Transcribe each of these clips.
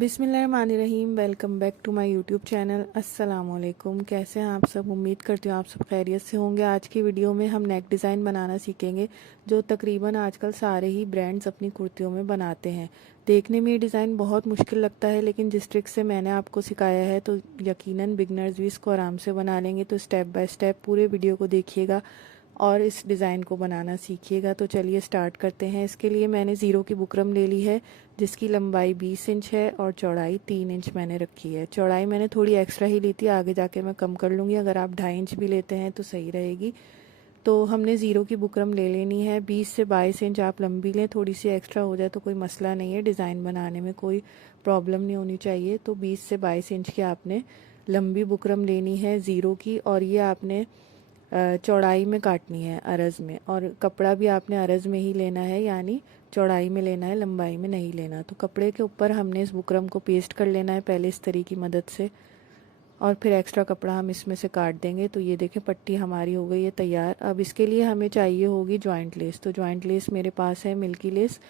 बिस्मिल्लाहिर्रहमानिर्रहीम। Welcome back to my YouTube channel. अस्सलाम वालेकुम। कैसे हैं आप सब? उम्मीद करती हूँ आप सब खैरियत से होंगे। आज की वीडियो में हम नेक डिज़ाइन बनाना सीखेंगे, जो तकरीबन आजकल सारे ही ब्रांड्स अपनी कुर्तियों में बनाते हैं। देखने में ये डिज़ाइन बहुत मुश्किल लगता है, लेकिन जिस ट्रिक से मैंने आपको सिखाया है तो यकीनन बिगनर्स भी इसको आराम से बना लेंगे। तो स्टेप बाय स्टेप पूरे वीडियो को देखिएगा और इस डिज़ाइन को बनाना सीखिएगा। तो चलिए स्टार्ट करते हैं। इसके लिए मैंने ज़ीरो की बुकरम ले ली है, जिसकी लंबाई 20 इंच है और चौड़ाई 3 इंच मैंने रखी है। चौड़ाई मैंने थोड़ी एक्स्ट्रा ही ली थी, आगे जाके मैं कम कर लूँगी। अगर आप 2.5 इंच भी लेते हैं तो सही रहेगी। तो हमने ज़ीरो की बुकरम ले लेनी है। 20 से 22 इंच आप लंबी लें, थोड़ी सी एक्स्ट्रा हो जाए तो कोई मसला नहीं है, डिज़ाइन बनाने में कोई प्रॉब्लम नहीं होनी चाहिए। तो 20 से 22 इंच की आपने लंबी बुकरम लेनी है ज़ीरो की, और ये आपने चौड़ाई में काटनी है अरज़ में, और कपड़ा भी आपने अरज़ में ही लेना है, यानी चौड़ाई में लेना है, लंबाई में नहीं लेना। तो कपड़े के ऊपर हमने इस बुकरम को पेस्ट कर लेना है पहले इस तरी की मदद से, और फिर एक्स्ट्रा कपड़ा हम इसमें से काट देंगे। तो ये देखें पट्टी हमारी हो गई है तैयार। अब इसके लिए हमें चाहिए होगी जॉइंट लेस। तो जॉइंट लेस मेरे पास है मिल्की लेस।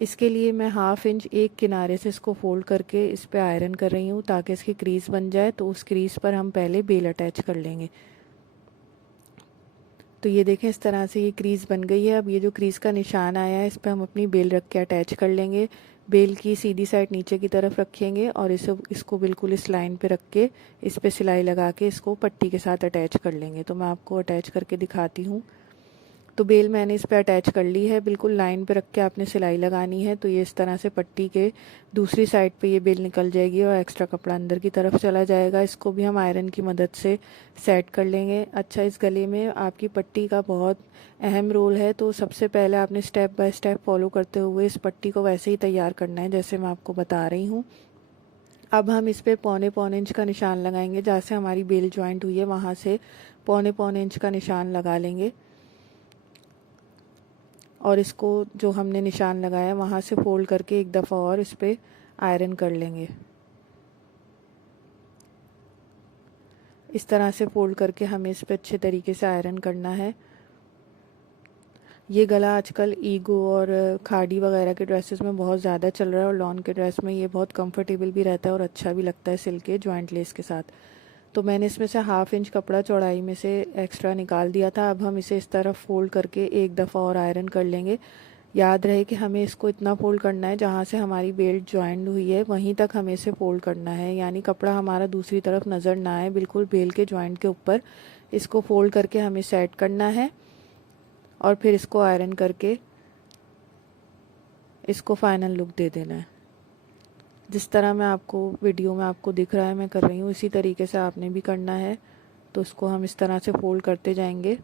इसके लिए मैं 1/2 इंच एक किनारे से इसको फोल्ड करके इस पर आयरन कर रही हूँ ताकि इसकी क्रीज बन जाए। तो उस क्रीज पर हम पहले बेल अटैच कर लेंगे। तो ये देखें इस तरह से ये क्रीज़ बन गई है। अब ये जो क्रीज़ का निशान आया है, इस पर हम अपनी बेल रख के अटैच कर लेंगे। बेल की सीधी साइड नीचे की तरफ रखेंगे और इसको बिल्कुल इस लाइन पे रख के इस पे सिलाई लगा के इसको पट्टी के साथ अटैच कर लेंगे। तो मैं आपको अटैच करके दिखाती हूँ। तो बेल मैंने इस पे अटैच कर ली है, बिल्कुल लाइन पे रख के आपने सिलाई लगानी है। तो ये इस तरह से पट्टी के दूसरी साइड पे ये बेल निकल जाएगी और एक्स्ट्रा कपड़ा अंदर की तरफ चला जाएगा। इसको भी हम आयरन की मदद से सेट कर लेंगे। अच्छा, इस गले में आपकी पट्टी का बहुत अहम रोल है, तो सबसे पहले आपने स्टेप बाय स्टेप फॉलो करते हुए इस पट्टी को वैसे ही तैयार करना है जैसे मैं आपको बता रही हूँ। अब हम इस पे पौने पौने इंच का निशान लगाएंगे। जहाँ से हमारी बेल ज्वाइंट हुई है वहाँ से पौने पौने इंच का निशान लगा लेंगे, और इसको जो हमने निशान लगाया वहाँ से फोल्ड करके एक दफ़ा और इस पर आयरन कर लेंगे। इस तरह से फोल्ड करके हमें इस पर अच्छे तरीके से आयरन करना है। ये गला आजकल ईगो और खाड़ी वगैरह के ड्रेसेस में बहुत ज़्यादा चल रहा है, और लॉन के ड्रेस में ये बहुत कंफर्टेबल भी रहता है और अच्छा भी लगता है सिल्क के जॉइंट लेस के साथ। तो मैंने इसमें से 1/2 इंच कपड़ा चौड़ाई में से एक्स्ट्रा निकाल दिया था। अब हम इसे इस तरफ फोल्ड करके एक दफ़ा और आयरन कर लेंगे। याद रहे कि हमें इसको इतना फोल्ड करना है जहाँ से हमारी बेल्ट ज्वाइंट हुई है वहीं तक हमें इसे फोल्ड करना है, यानी कपड़ा हमारा दूसरी तरफ नज़र ना आए। बिल्कुल बेल के ज्वाइंट के ऊपर इसको फोल्ड करके हमें सेट करना है, और फिर इसको आयरन करके इसको फाइनल लुक दे देना है। जिस तरह मैं आपको वीडियो में आपको दिख रहा है मैं कर रही हूँ, इसी तरीके से आपने भी करना है। तो इसको हम इस तरह से फोल्ड करते जाएंगे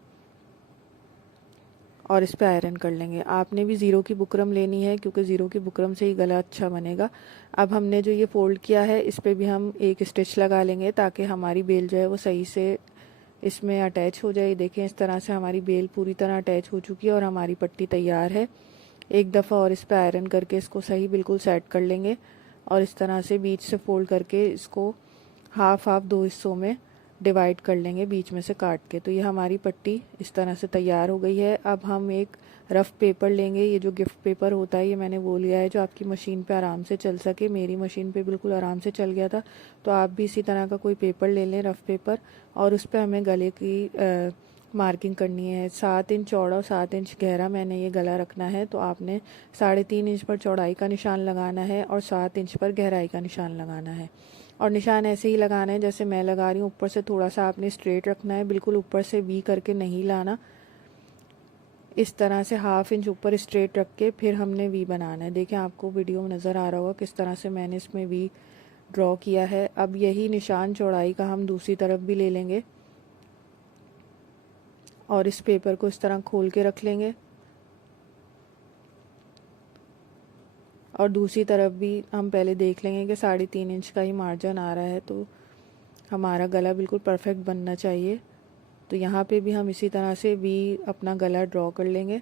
और इस पे आयरन कर लेंगे। आपने भी ज़ीरो की बुकरम लेनी है, क्योंकि ज़ीरो की बुकरम से ही गला अच्छा बनेगा। अब हमने जो ये फ़ोल्ड किया है इस पे भी हम एक स्टिच लगा लेंगे ताकि हमारी बेल जो है वो सही से इसमें अटैच हो जाए। देखें इस तरह से हमारी बेल पूरी तरह अटैच हो चुकी है और हमारी पट्टी तैयार है। एक दफ़ा और इस पर आयरन करके इसको सही बिल्कुल सेट कर लेंगे, और इस तरह से बीच से फोल्ड करके इसको हाफ हाफ 2 हिस्सों में डिवाइड कर लेंगे बीच में से काट के। तो ये हमारी पट्टी इस तरह से तैयार हो गई है। अब हम एक रफ़ पेपर लेंगे। ये जो गिफ्ट पेपर होता है ये मैंने वो लिया है जो आपकी मशीन पे आराम से चल सके। मेरी मशीन पे बिल्कुल आराम से चल गया था, तो आप भी इसी तरह का कोई पेपर ले लें, रफ़ पेपर, और उस पर हमें गले की मार्किंग करनी है। 7 इंच चौड़ा और 7 इंच गहरा मैंने ये गला रखना है। तो आपने 3.5 इंच पर चौड़ाई का निशान लगाना है और 7 इंच पर गहराई का निशान लगाना है, और निशान ऐसे ही लगाना है जैसे मैं लगा रही हूँ। ऊपर से थोड़ा सा आपने स्ट्रेट रखना है, बिल्कुल ऊपर से वी करके नहीं लाना। इस तरह से 1/2 इंच ऊपर स्ट्रेट रख के फिर हमने वी बनाना है। देखें आपको वीडियो में नज़र आ रहा होगा किस तरह से मैंने इसमें वी ड्रॉ किया है। अब यही निशान चौड़ाई का हम दूसरी तरफ भी ले लेंगे और इस पेपर को इस तरह खोल के रख लेंगे, और दूसरी तरफ भी हम पहले देख लेंगे कि 3.5 इंच का ही मार्जिन आ रहा है, तो हमारा गला बिल्कुल परफेक्ट बनना चाहिए। तो यहाँ पे भी हम इसी तरह से वी अपना गला ड्रॉ कर लेंगे।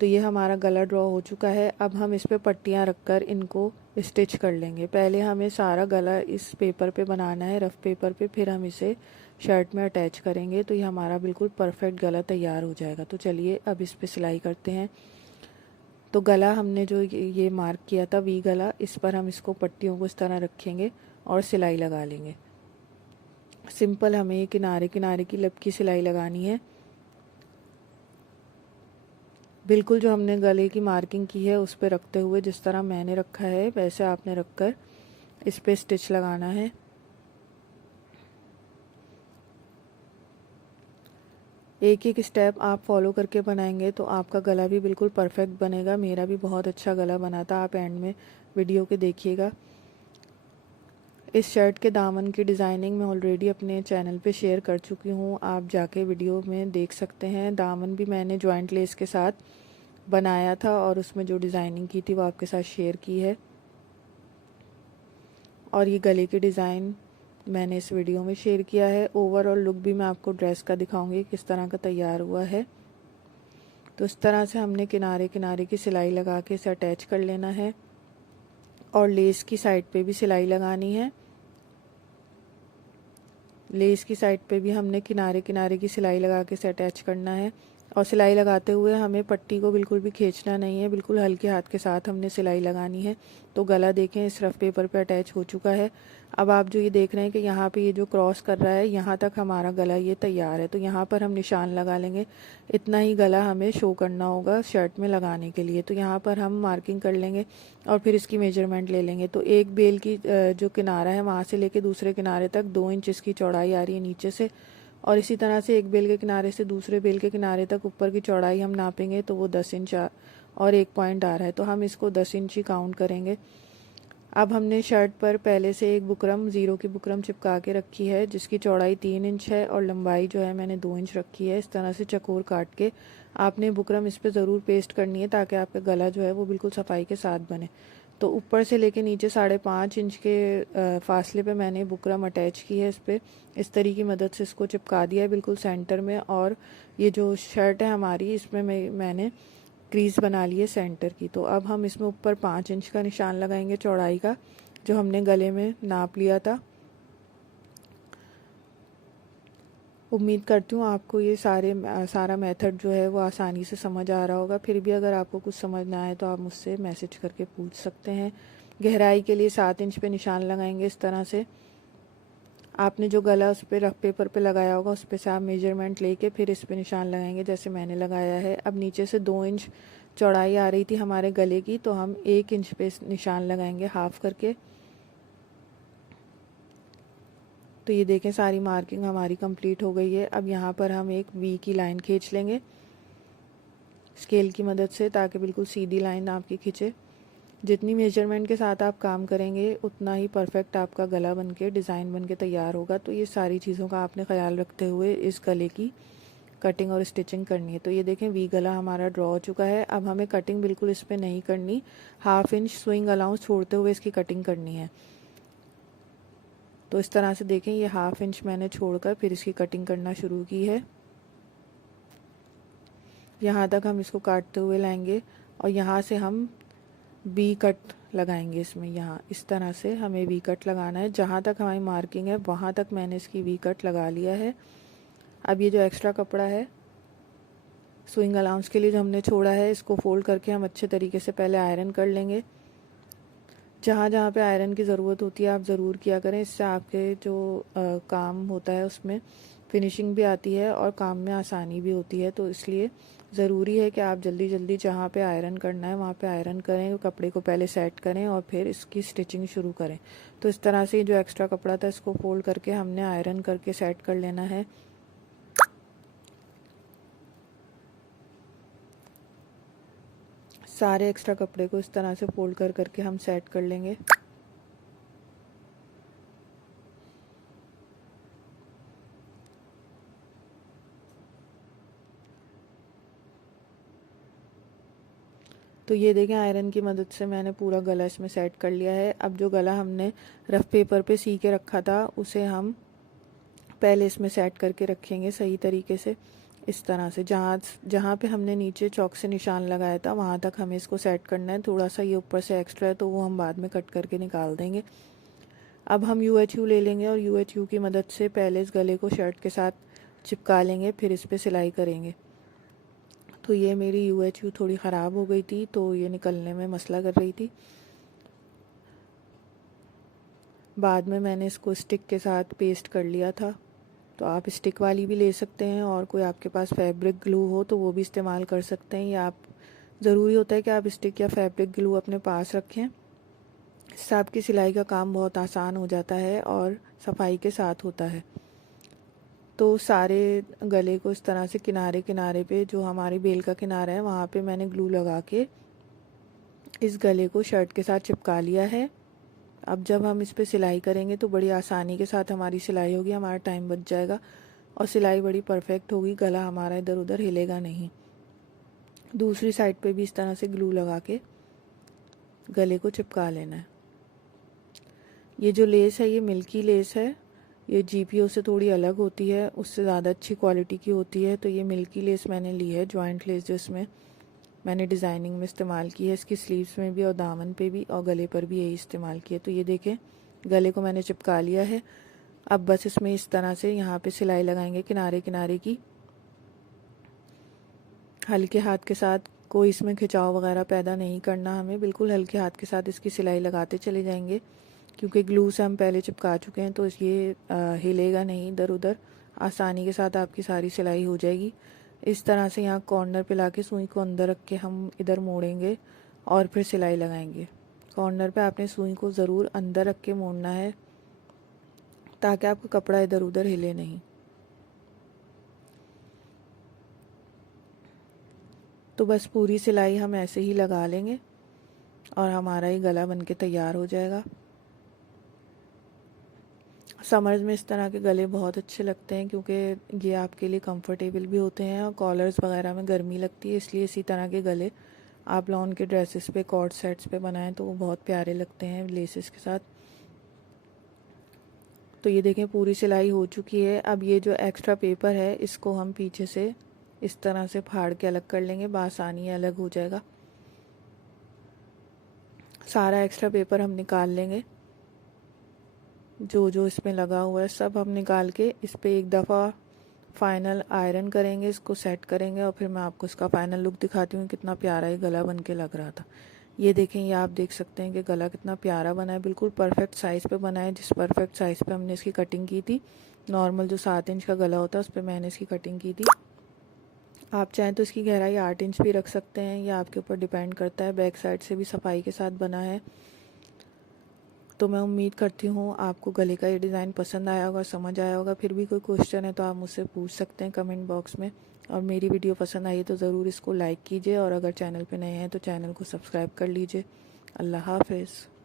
तो ये हमारा गला ड्रॉ हो चुका है। अब हम इस पे पट्टियाँ रखकर इनको स्टिच कर लेंगे। पहले हमें सारा गला इस पेपर पे बनाना है, रफ़ पेपर पे, फिर हम इसे शर्ट में अटैच करेंगे। तो ये हमारा बिल्कुल परफेक्ट गला तैयार हो जाएगा। तो चलिए अब इस पे सिलाई करते हैं। तो गला हमने जो ये मार्क किया था वी गला, इस पर हम इसको पट्टियों को इस तरह रखेंगे और सिलाई लगा लेंगे। सिंपल हमें ये किनारे किनारे की लपकी सिलाई लगानी है। बिल्कुल जो हमने गले की मार्किंग की है उस पर रखते हुए, जिस तरह मैंने रखा है वैसे आपने रखकर इस पे स्टिच लगाना है। एक एक स्टेप आप फॉलो करके बनाएंगे तो आपका गला भी बिल्कुल परफेक्ट बनेगा। मेरा भी बहुत अच्छा गला बना था, आप एंड में वीडियो के देखिएगा। इस शर्ट के दामन की डिज़ाइनिंग मैं ऑलरेडी अपने चैनल पे शेयर कर चुकी हूँ, आप जाके वीडियो में देख सकते हैं। दामन भी मैंने जॉइंट लेस के साथ बनाया था और उसमें जो डिज़ाइनिंग की थी वो आपके साथ शेयर की है। और ये गले की डिज़ाइन मैंने इस वीडियो में शेयर किया है। ओवरऑल लुक भी मैं आपको ड्रेस का दिखाऊंगी किस तरह का तैयार हुआ है। तो इस तरह से हमने किनारे किनारे की सिलाई लगा के इसे अटैच कर लेना है और लेस की साइड पे भी सिलाई लगानी है। लेस की साइड पे भी हमने किनारे किनारे की सिलाई लगा के इसे अटैच करना है। और सिलाई लगाते हुए हमें पट्टी को बिल्कुल भी खींचना नहीं है, बिल्कुल हल्के हाथ के साथ हमने सिलाई लगानी है। तो गला देखें इस रफ पेपर पे अटैच हो चुका है। अब आप जो ये देख रहे हैं कि यहाँ पे ये जो क्रॉस कर रहा है, यहाँ तक हमारा गला ये तैयार है। तो यहाँ पर हम निशान लगा लेंगे। इतना ही गला हमें शो करना होगा शर्ट में लगाने के लिए। तो यहाँ पर हम मार्किंग कर लेंगे और फिर इसकी मेजरमेंट ले लेंगे। तो एक बेल की जो किनारा है वहाँ से लेके दूसरे किनारे तक 2 इंच इसकी चौड़ाई आ रही है नीचे से, और इसी तरह से एक बेल के किनारे से दूसरे बेल के किनारे तक ऊपर की चौड़ाई हम नापेंगे तो वो 10 इंच और 1 पॉइंट आ रहा है, तो हम इसको 10 इंच ही काउंट करेंगे। अब हमने शर्ट पर पहले से एक बुकरम, ज़ीरो की बुकरम चिपका के रखी है जिसकी चौड़ाई 3 इंच है और लंबाई जो है मैंने 2 इंच रखी है। इस तरह से चकोर काट के आपने बुकरम इस पर ज़रूर पेस्ट करनी है ताकि आपका गला जो है वो बिल्कुल सफाई के साथ बने। तो ऊपर से लेके नीचे 5.5 इंच के फासले पे मैंने बुकरम अटैच की है इस पर। इस तरीके की मदद से इसको चिपका दिया है बिल्कुल सेंटर में। और ये जो शर्ट है हमारी, इसमें मैंने क्रीज बना ली है सेंटर की। तो अब हम इसमें ऊपर 5 इंच का निशान लगाएंगे चौड़ाई का, जो हमने गले में नाप लिया था। उम्मीद करती हूँ आपको ये सारा मेथड जो है वो आसानी से समझ आ रहा होगा। फिर भी अगर आपको कुछ समझ ना आए तो आप मुझसे मैसेज करके पूछ सकते हैं। गहराई के लिए 7 इंच पे निशान लगाएंगे इस तरह से। आपने जो गला उस पर रफ पेपर पे लगाया होगा उस पर से आप मेजरमेंट लेके फिर इस पे निशान लगाएंगे जैसे मैंने लगाया है। अब नीचे से 2 इंच चौड़ाई आ रही थी हमारे गले की, तो हम 1 इंच पे निशान लगाएंगे हाफ करके। तो ये देखें सारी मार्किंग हमारी कंप्लीट हो गई है। अब यहाँ पर हम एक वी की लाइन खींच लेंगे स्केल की मदद से, ताकि बिल्कुल सीधी लाइन आपकी खींचे। जितनी मेजरमेंट के साथ आप काम करेंगे उतना ही परफेक्ट आपका गला बनके डिज़ाइन बनके तैयार होगा। तो ये सारी चीज़ों का आपने ख्याल रखते हुए इस गले की कटिंग और स्टिचिंग करनी है। तो ये देखें वी गला हमारा ड्रॉ हो चुका है। अब हमें कटिंग बिल्कुल इस पर नहीं करनी, 1/2 इंच स्विंग अलाउंस छोड़ते हुए इसकी कटिंग करनी है। तो इस तरह से देखें ये 1/2 इंच मैंने छोड़कर फिर इसकी कटिंग करना शुरू की है। यहाँ तक हम इसको काटते हुए लाएंगे और यहाँ से हम वी कट लगाएंगे इसमें। यहाँ इस तरह से हमें वी कट लगाना है। जहाँ तक हमारी मार्किंग है वहाँ तक मैंने इसकी वी कट लगा लिया है। अब ये जो एक्स्ट्रा कपड़ा है स्विंग अलाउंस के लिए जो हमने छोड़ा है, इसको फोल्ड करके हम अच्छे तरीके से पहले आयरन कर लेंगे। जहाँ जहाँ पे आयरन की ज़रूरत होती है आप ज़रूर किया करें, इससे आपके जो काम होता है उसमें फिनिशिंग भी आती है और काम में आसानी भी होती है। तो इसलिए ज़रूरी है कि आप जल्दी जल्दी जहाँ पे आयरन करना है वहाँ पे आयरन करें, कपड़े को पहले सेट करें और फिर इसकी स्टिचिंग शुरू करें। तो इस तरह से जो एक्स्ट्रा कपड़ा था इसको फोल्ड करके हमने आयरन करके सेट कर लेना है। सारे एक्स्ट्रा कपड़े को इस तरह से फोल्ड करके हम सेट कर लेंगे। तो ये देखें आयरन की मदद से मैंने पूरा गला इसमें सेट कर लिया है। अब जो गला हमने रफ पेपर पे सी के रखा था उसे हम पहले इसमें सेट करके रखेंगे सही तरीके से। इस तरह से जहाँ पे हमने नीचे चौक से निशान लगाया था वहाँ तक हमें इसको सेट करना है। थोड़ा सा ये ऊपर से एक्स्ट्रा है तो वो हम बाद में कट करके निकाल देंगे। अब हम UHU ले लेंगे और UHU की मदद से पहले इस गले को शर्ट के साथ चिपका लेंगे, फिर इस पर सिलाई करेंगे। तो ये मेरी UHU थोड़ी ख़राब हो गई थी, तो ये निकलने में मसला कर रही थी। बाद में मैंने इसको स्टिक के साथ पेस्ट कर लिया था। तो आप स्टिक वाली भी ले सकते हैं, और कोई आपके पास फैब्रिक ग्लू हो तो वो भी इस्तेमाल कर सकते हैं। या आप ज़रूरी होता है कि आप स्टिक या फैब्रिक ग्लू अपने पास रखें, इससे आपकी सिलाई का काम बहुत आसान हो जाता है और सफाई के साथ होता है। तो सारे गले को इस तरह से किनारे किनारे पे, जो हमारी बेल का किनारा है वहाँ पे मैंने ग्लू लगा के इस गले को शर्ट के साथ चिपका लिया है। अब जब हम इस पे सिलाई करेंगे तो बड़ी आसानी के साथ हमारी सिलाई होगी, हमारा टाइम बच जाएगा और सिलाई बड़ी परफेक्ट होगी, गला हमारा इधर उधर हिलेगा नहीं। दूसरी साइड पे भी इस तरह से ग्लू लगा के गले को चिपका लेना है। ये जो लेस है ये मिल्की लेस है, ये GPO से थोड़ी अलग होती है, उससे ज़्यादा अच्छी क्वालिटी की होती है। तो ये मिल्की लेस मैंने ली है, जॉइंट लेस, जो इसमें मैंने डिज़ाइनिंग में इस्तेमाल की है। इसकी स्लीव्स में भी और दामन पे भी और गले पर भी यही इस्तेमाल किया। तो ये देखें, गले को मैंने चिपका लिया है। अब बस इसमें इस तरह से यहाँ पे सिलाई लगाएंगे किनारे किनारे की, हल्के हाथ के साथ। कोई इसमें खिंचाव वगैरह पैदा नहीं करना हमें, बिल्कुल हल्के हाथ के साथ इसकी सिलाई लगाते चले जाएंगे, क्योंकि ग्लू से हम पहले चिपका चुके हैं तो ये हिलेगा नहीं इधर उधर, आसानी के साथ आपकी सारी सिलाई हो जाएगी। इस तरह से यहाँ कॉर्नर पे लाके सुई को अंदर रख के हम इधर मोड़ेंगे और फिर सिलाई लगाएंगे। कॉर्नर पे आपने सुई को ज़रूर अंदर रख के मोड़ना है, ताकि आपका कपड़ा इधर उधर हिले नहीं। तो बस पूरी सिलाई हम ऐसे ही लगा लेंगे और हमारा ये गला बनके तैयार हो जाएगा। समर्स में इस तरह के गले बहुत अच्छे लगते हैं, क्योंकि ये आपके लिए कंफर्टेबल भी होते हैं और कॉलर्स वगैरह में गर्मी लगती है, इसलिए इसी तरह के गले आप लॉन के ड्रेसेस पे, कॉर्ड सेट्स पे बनाएं तो वो बहुत प्यारे लगते हैं लेसेस के साथ। तो ये देखें, पूरी सिलाई हो चुकी है। अब ये जो एक्स्ट्रा पेपर है इसको हम पीछे से इस तरह से फाड़ के अलग कर लेंगे, बआसानी अलग हो जाएगा। सारा एक्स्ट्रा पेपर हम निकाल लेंगे, जो जो इसमें लगा हुआ है सब हम निकाल के इस पर एक दफ़ा फाइनल आयरन करेंगे, इसको सेट करेंगे और फिर मैं आपको इसका फाइनल लुक दिखाती हूँ कितना प्यारा ये गला बन के लग रहा था। ये देखें, ये आप देख सकते हैं कि गला कितना प्यारा बना है, बिल्कुल परफेक्ट साइज़ पे बना है, जिस परफेक्ट साइज़ पे हमने इसकी कटिंग की थी। नॉर्मल जो 7 इंच का गला होता है उस पर मैंने इसकी कटिंग की थी। आप चाहें तो इसकी गहराई 8 इंच भी रख सकते हैं, यह आपके ऊपर डिपेंड करता है। बैक साइड से भी सफाई के साथ बना है। तो मैं उम्मीद करती हूँ आपको गले का ये डिज़ाइन पसंद आया होगा, समझ आया होगा। फिर भी कोई क्वेश्चन है तो आप मुझसे पूछ सकते हैं कमेंट बॉक्स में। और मेरी वीडियो पसंद आई है तो ज़रूर इसको लाइक कीजिए, और अगर चैनल पे नए हैं तो चैनल को सब्सक्राइब कर लीजिए। अल्लाह हाफ़िज़।